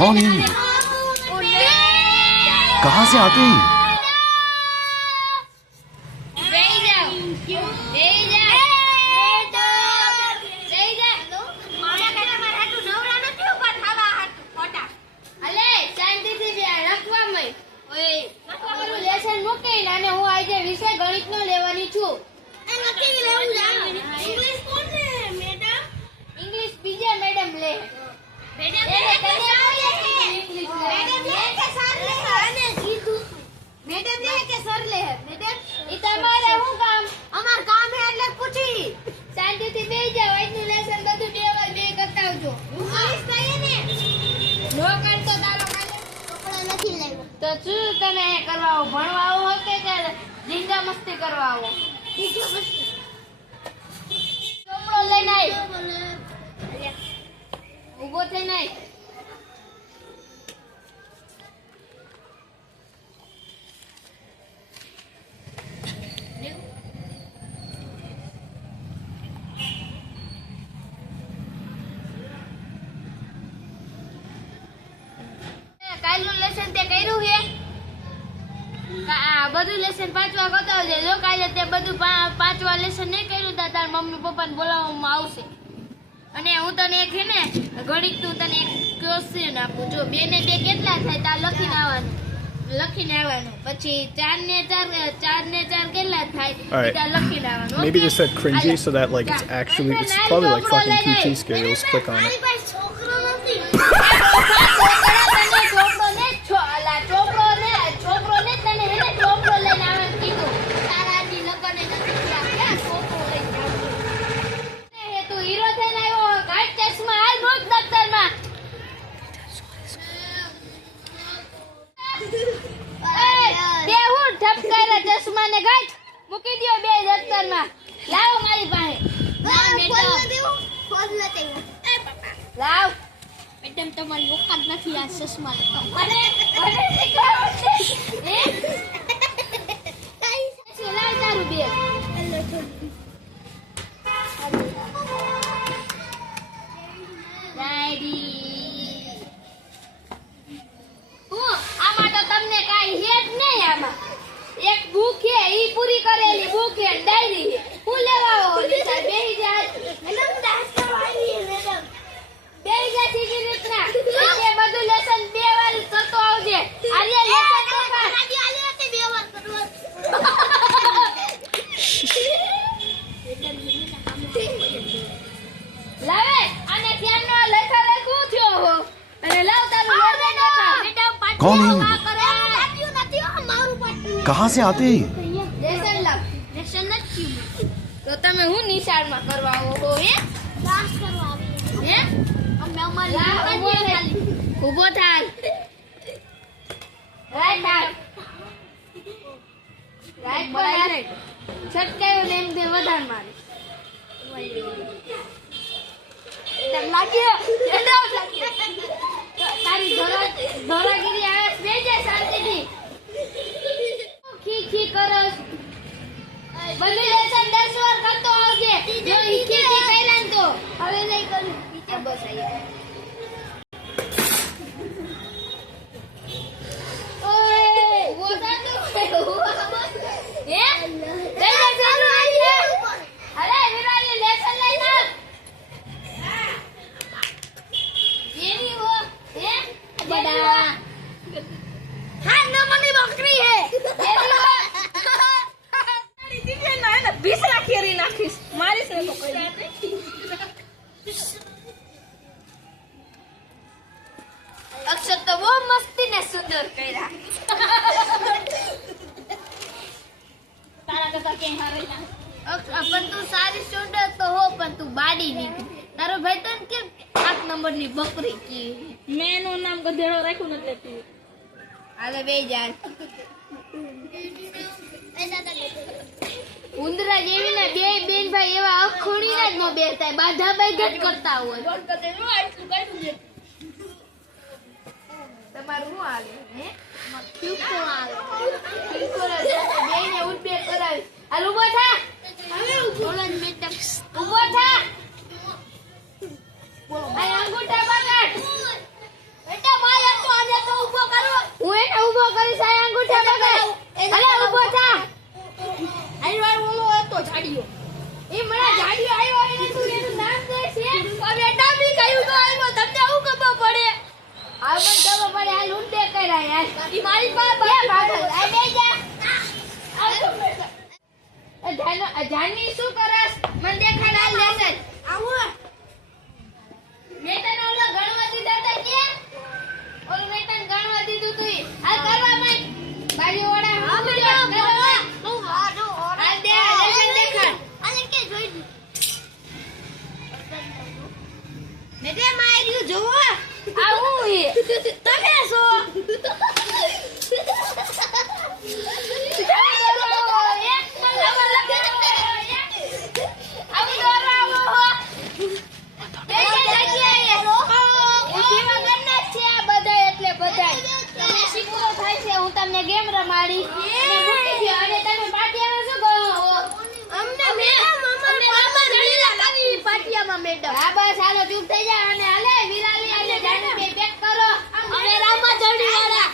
कौन है ये? कहाँ से आते हैं? તો શું તને કરવા આવો ભણવા આવો કે જીંગા મસ્તી કરવા આવો ચોપડો લઈને આય ઊભો થઈને આય કાલનું લેસન તે કર્યું છે બધું લેસન 5 વાર બતાવજે જો કાલે તે બધું 5 વાર લેસન નહીં કર્યું તો તાર મમ્મી પપ્પાને બોલાવવામાં આવશે અને હું તને એક છે ને ઘડીક તું તને એક ક્વેશ્ચન આપું જો 2 ને 2 કેટલા થાય તાર લખીને આવવાનું પછી 4 ને 4 કેટલા થાય તાર લખીને આવવાનું Maybe just said cringy so that like it's actually it's probably like fucking QT scary. Let's click on it. મૂકી દો બે દફતરમાં લાવો મારી પાસે લાવ મેડમ તમારી ઓકાત નથી આ ચશ્મા મને શીખવાડો છે લાવ તારું બે આમાં તો તમને કાઈ હેત નહીં આમાં એક બુક છે ઈ પૂરી કરેલી બુક છે ડાયરી છે હું લેવા આવો નિશા બેહી જા મેડમ ડાન્સ કરવા આવી મેડમ બેહી જા ઠીક રીતના એ બધું લેસન 2 વાર કરતો આવજે આર્ય લેસન તો કર આજી આલે તે 2 વાર કરવા લાવે અને ધ્યાન નો લખા લખું થયો હો અને લાવ તારું લોડે નાખા મેડમ પાટી कौन है? પાટ્યું નથી હો મારું પાટ્યું कहाँ से आते हैं? લેસન નથી તો તમે હું નિશાળમાં કરવા આવો હો હે ક્લાસ કરવા આવી હે અમે અમારી ઊભો થાય રાઈટ રાઈટ છટકાયો ને એમ દે વધાર મારે તમ લાગ્યો તારી ધોરાગીરી આવે બેજે શાંતિથી ખી કરસ બધું લેસન 10 વાર કરતો આવજે જો ઈ ખી કર્યા ને તો હવે નહીં કરું નીચે બસ આવી ઓય વો સાતો હે બેજે ચાલુ આવી અરે વિરાય લેસન લઈને આવ જેની હો હે બડા હા નમની બકરી હે બીસરા કેરી નાખીશ મારીશ ને તો કોઈ અક્ષર તો બહુ મસ્તી ને સુંદર કર્યા તારા તો કે હવે ના પણ તું સારી સ્ટુડન્ટ તો હો પણ તું બાડી નીકળી તારો ભાઈ તને કેમ 8 નંબરની બકરી કી મેં એનું નામ ગધેડો રાખ્યું નથી તું હાલે બે જાય ઉંદરા જેવી ને બે બેન ભાઈ એવા અખોડીને જ ન બેસતા બાધા બાઈ કરતા હોય તમારું શું આવે હે ક્યુકો આવે ક્યુકો બેને ઉડબે કરાવી હાલ ઉભો થા હવે ઉભો મેડમ ઉભો થા આ અંગૂઠા પકડ બેટા કરી સાય અંગૂઠા બગાડ અલે ઊભો થા આઈવાર ઓલો હતો જાડિયો એ મને જાડિયો આવ્યો એને તું એનું નામ દે છે હવે એટા બી કયું તો આવ્યો તમને હું ખબર પડે આ મને ખબર પડે આ લૂંટે કર્યા યાર ઈ મારી પાસે પાગલ આ બે જા જાની શું કરસ મને દેખાડ આ લેસન આવો મેં તને ઓલો ગણવા દીધા તા કે ઓલો મેં તને ગણવા દીધું તું આ કરવા માં બારી ઓડા હા બેટા હું હાડો આ દે લેસન દેખાડ આને કે જોઈ દી મેં માર્યું જોવો આ હું હે તમે છો ગેમ રમાડી મૂકી દે અને તમે પાટિયામાં શું કરો અમને મેડમ અમને બાબા જડીલા લાગી પાટિયામાં મેડમ હા બસ હાલો ચૂપ થઈ જા અને હાલે વિરાલી અને જાને બે પેક કરો અમે રામા જડી વાળા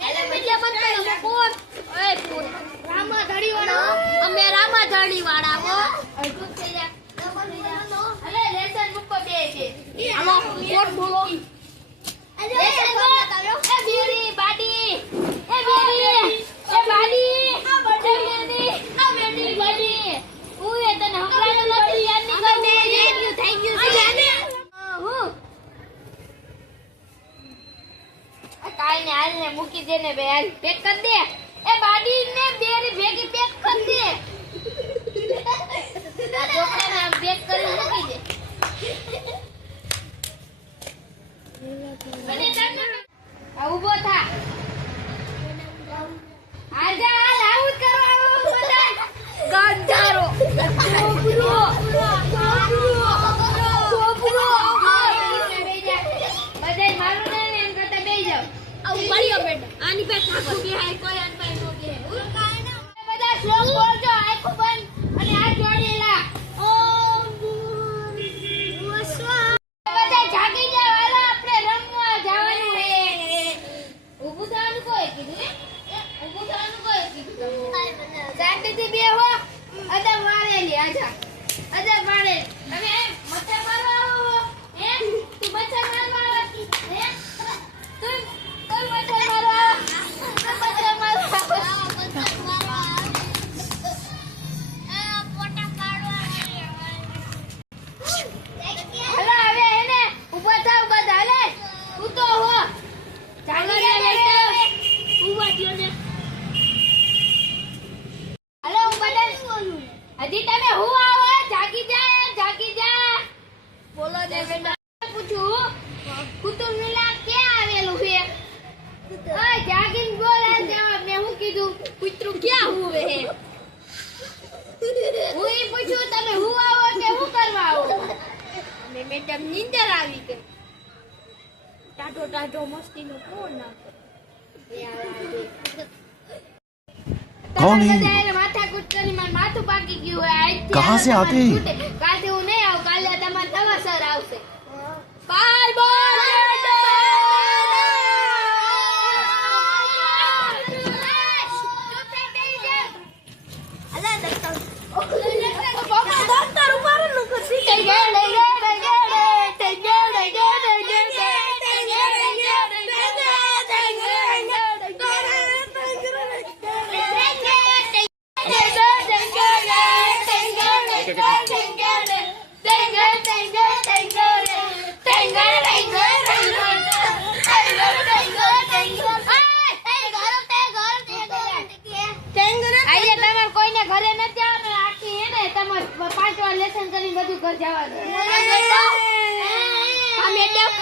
એટલે બીજા બંધ કરો કોણ ઓય કોણ રામા જડી વાળા અમે રામા જડી વાળા હો ચૂપ થઈ જા અલે લેસન મૂકો બે હાલો કોણ બોલો લેસન બોલો એ બીરી બાડી એ બેરી એ બાડી આ બેડી આ બેડી બાડી ઓય તને હમણાં નથી યાદ ની કહું થઈ ગયું આ જાને હું આ કાઈ ને હાલ ને મૂકી દે ને બે હાલ પેક કર દે એ બાડી ને બેરી ભેગી પેક કર દે આ છોકરાને આમ પેક કરી મૂકી દે અને તને આ ઊભો થા આજા હાલ આઉટ કરવાનો બધા ગંધારો ગોબરો બધાય મારું ને એમ કરતા બેહી જાવ આવું પડ્યો બેટા આની પે ઠાકુ કે હાય કોઈ અન પે નો કે હું કાય ના બધા શ્લોક બોલજો આખો બંધ અને આ જોડેલા ઓમ વસ્વા બધા જાગી જાવ હાલો આપણે રમવા જવાનું હે ઊભું થવાનું કોઈ કીધું હે શાંતિથી બેહો અદા મારેલી આજા અદા મારે તમે મચ્છર મારવા હે તું મચ્છર મારવા હે તું મચ્છર મારવા પોટા પાડવા હલો હવે એને ઊભા થાવ બધા હાલે તું તો હો ચાલી ગયા બેટા ઊભા થયો ને હજી તમે હું આવો જાગી જા બોલો દે બેટા પૂછું કુતુબ મિલાર ક્યાં આવેલું છે ઓય જાગીને બોલ આ જવાબ મે હું કીધું કૂતરું ક્યાં હુવે હે હું ઈ પૂછું તમે હું આવો કે હું કરવા આવો મે મેડમ નીંદર આવી ગઈ ટાટો મસ્તીનો કોણ નાખો कौन है? माथा कुछ करी मार माथું પાકી ગયું હોય આઈ कहां से आते हैं? કાલે હું નહીં આવું કાલે તમાર નવા સર આવશે બાય બાય લેસન કરીને બધું ઘર જવાનું આ મેડમ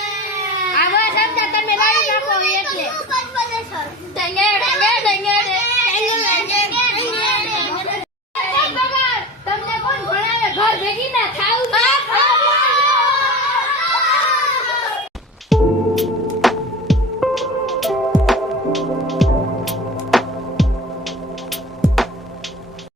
આ બસ સમજા તમે લાવી નાખો એટલે તમને કોણ ભણાવે ઘર ભેગી ના થાવ